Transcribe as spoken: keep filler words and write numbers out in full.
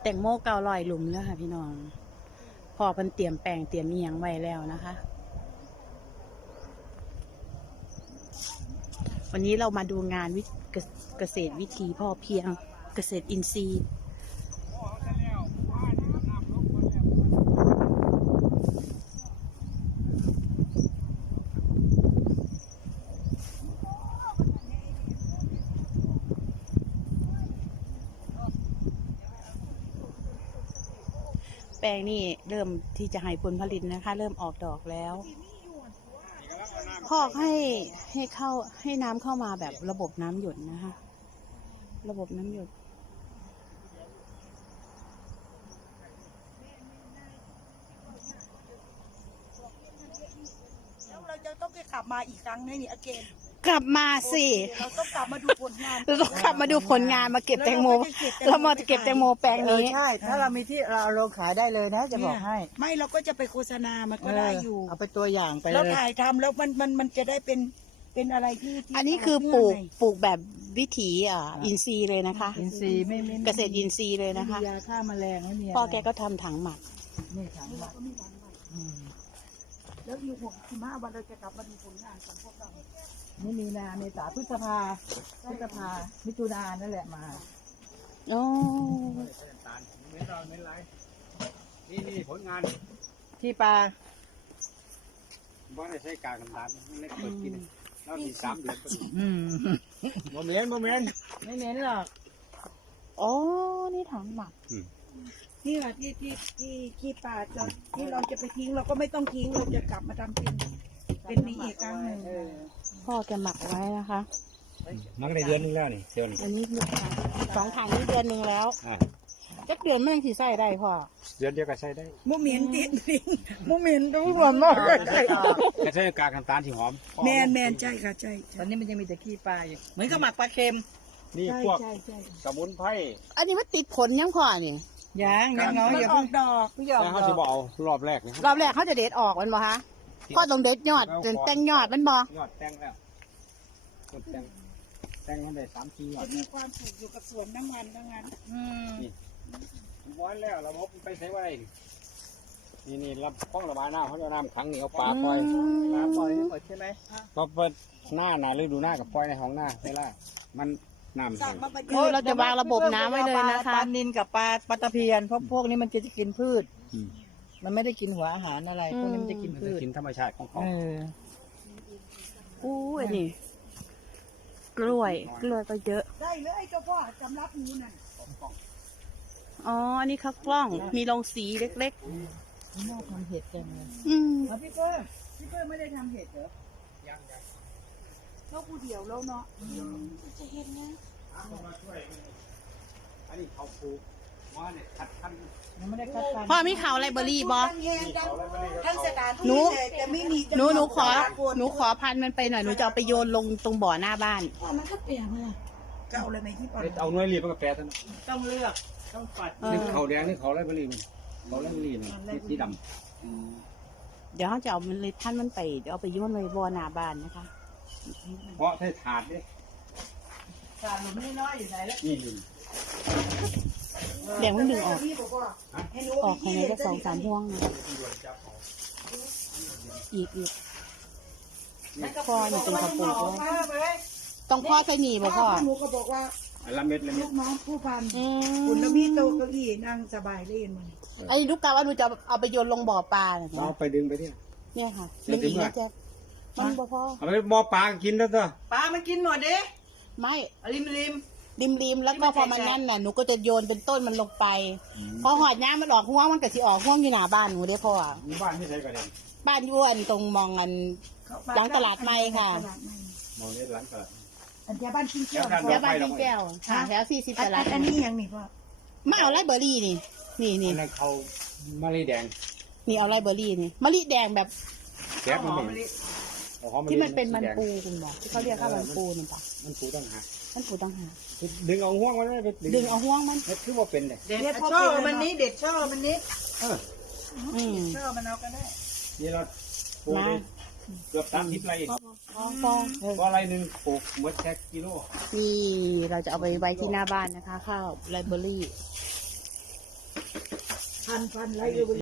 แต่งโมเก่าลอยหลุมแล้วค่ะพี่น้องพอเพิ่นเตรียมแปลงเตรียมเอียงไว้แล้วนะคะวันนี้เรามาดูงานวิเกษตรวิธีพ่อเพียงเกษตรอินทรีย์แปลงนี่เริ่มที่จะให้ผลผลิตนะคะเริ่มออกดอกแล้วพอกให้ให้เข้าให้น้ำเข้ามาแบบระบบน้ำหยดนะคะระบบน้ำหยดแล้วเราจะต้องไปกลับมาอีกครั้งในนี่อเกนกลับมาสิเราต้องกลับมาดูผลงานเราต้องกลับมาดูผลงานมาเก็บแตงโมเรามาเก็บแตงโมแปลงนี้ใช่ถ้าเรามีที่เราเอาลงขายได้เลยนะจะบอกให้ไม่เราก็จะไปโฆษณามันก็ได้อยู่เอาไปตัวอย่างไปเลยเราถ่ายทำแล้วมันมันมันจะได้เป็นเป็นอะไรที่อันนี้คือปลูกปลูกแบบวิถีอ่าอินทรีย์เลยนะคะอินทรีย์ไม่เกษตรอินทรีย์เลยนะคะยาฆ่าแมลงไม่มีพ่อแกก็ทำถังหมักนี่ถังหมักแล้วอีกหกสิบห้าวันเราจะกลับมาดูผลงานของพวกเรานี่มีนาเมษาพฤษภาพฤษภามิถุนานั่นแหละมาโอ้ไม่รอไม่ไรนี่นี่ผลงานที่ปลาบ่ได้ใช้การกำลังมันเล็กเปิดกินเรามีสามเดือนอืมโมเมนต์โมเมนต์ไม่เหม็นหรอกอ๋อนี่ถังหมักนี่แหละที่ที่ที่ที่ป่าจะที่เราจะไปทิ้งเราก็ไม่ต้องทิ้งเราจะกลับมาทำเป็นเป็นมีอีกครั้งหนึ่งพ่อแกหมักไว้นะคะมักได้เดือนนึงแล้วนี่เซียวนี่อันนี้สองถังนี่เดือนหนึ่งแล้วจะเดือนมันยังสีใส่ได้พ่อเดือนเดียวก็ใช้ได้โมเมนต์ติดทิ้งโมเมนต์ดูหวานมากก็ใช้กากน้ำตาลที่หอมแมนแมนใช่ค่ะใช่ตอนนี้มันยังมีแต่ขี้ปลาอยู่เหมือนกับหมักปลาเค็มนี่พวกสมุนไพรอันนี้มันติดผลยังพ่อนี่ยังยังน้อยอย่าเพิ่งดอกไม่ยอมแล้วเขาจะบอกเอารอบแรกรอบแรกเขาจะเด็ดออกมันบ่ฮะพ่อต้องเด็ดยอดจนแต่งยอดมันบ่ยอดแต่งแล้วแต่งแต่งให้ได้สามสี่ยอดจะมีความสุขอยู่กับสวนทั้งวันทั้งนั้นอืมนี่ม้วนแล้วระบบไปใช้ไว้นี่นี่รับข้องระบายน้ำเขาจะน้ำขังนี่เอาปลาปล่อยปลาปล่อยหมดใช่ไหมพอเปิดหน้าหนาหรือดูหน้ากับปล่อยในห้องหน้าเวลามันน้ำโอ้เราจะวางระบบน้ำไว้เลยนะคะปลานิลกับปลาปลาตะเพียนเพราะพวกนี้มันจะกินพืชมันไม่ได้กินหัวอาหารอะไรพวกนี้มันจะกินพืชกินธรรมชาติของเขาเอออู้อันนี้กล้วยกล้วยก็เยอะได้เลยเจ้าพ่อจำรับหนูนั่นอ๋ออันนี้ข้าวกล้องมีโรงสีเล็กๆนี่น่าทำเห็ดกันเลยอืมพี่เปิ้ลพี่เปิ้ลไม่ได้ทำเห็ดเหรอยังยังเราผู้เดียวแล้วเนาะจะเห็นนะอันนี้เขาปลูกว่าเนี่ยคัดคันยังไม่ได้คัดคันพ่อมีข่าวอะไรเบอร์รี่บอทั้งสถานหนูจะไม่มีหนูหนูขอหนูขอพันมันไปหน่อยหนูจะเอาไปโยนลงตรงบ่อหน้าบ้านมันก็เปลี่ยนเลยก็เอาเลยไหมที่ปอนเอาหน่วยรีบกับแปรท่านต้องเลือกต้องปัดนี่เขาแดงนี่เขาไรเบอร์รี่มันเขาไรเบอร์รี่นี่สีดำเดี๋ยวเขาจะเอามันเลยท่านมันไปเดี๋ยวเอาไปโยนไว้บ่อหน้าบ้านนะคะเพราะถ้าถาดเนี่ยถาดหลุมนี่น้อยอยู่ไหนแล้วนี่ดึงแดงมันดึงออกออกภายในก็สองสามห่วงนะอีกอีกพ่อนี่เป็นกระปุกเลยต้องพ่อใช้หนีบ่พ่อหนูก็บอกว่าละเม็ดละเม็ดลูกน้องผู้พันคุณแล้วมีโต๊ะเก้าอี้นั่งสบายเล่นมันไอ้ลูกกาว่าหนูจะเอาไปโยนลงบ่อปลาเนี่ยเอาไปดึงไปที่เนี่ยค่ะดึงอีกนะแจ๊มันบ่พ่อเอาไปบ่อปลากินแล้วตัวปลามันกินหมดดิไม่ริมริมริมริมแล้วก็พอมันนั่นน่ะหนูก็จะโยนเป็นต้นมันลงไปพอหอดน้ำมันออกห่วงมันก็สิออกห่วงอยู่หน้าบ้านหนูเด้อพ่อบ้านไม่ใช่กระเด็นบ้านย้วนตรงมองกันหลังตลาดใหม่ค่ะมองนี้หลังตลาดอันแถวบ้านชิ้นแก้วแถวบ้านชิ้นแก้วค่ะแถวสี่สิบตลาดอันนี้ยังนี่พ่อไม่เอาไรเบอร์รี่นี่นี่นี่นั่นเขามะลิแดงนี่เอาไรเบอร์รี่นี่มะลิแดงแบบแก๊บมันที่มันเป็นมันปูคุณบอกที่เขาเรียกว่ามันปูนั่นปะมันปูตั้งหามันปูตั้งหาดึงเอาห่วงมันไม่ดึงเอาห่วงมันคือว่าเป็นเลยเด็ดช่อมันนี้เด็ดช่อมันนี้เออช่อมันเอาก็ได้นี่เราปูเกือบสามสิบไร่พอพอไร่หนึ่งปลูกหมดแค่กิโลนี่เราจะเอาไปไว้ที่หน้าบ้านนะคะข้าวไรเบอรี่พันพันไรอยู่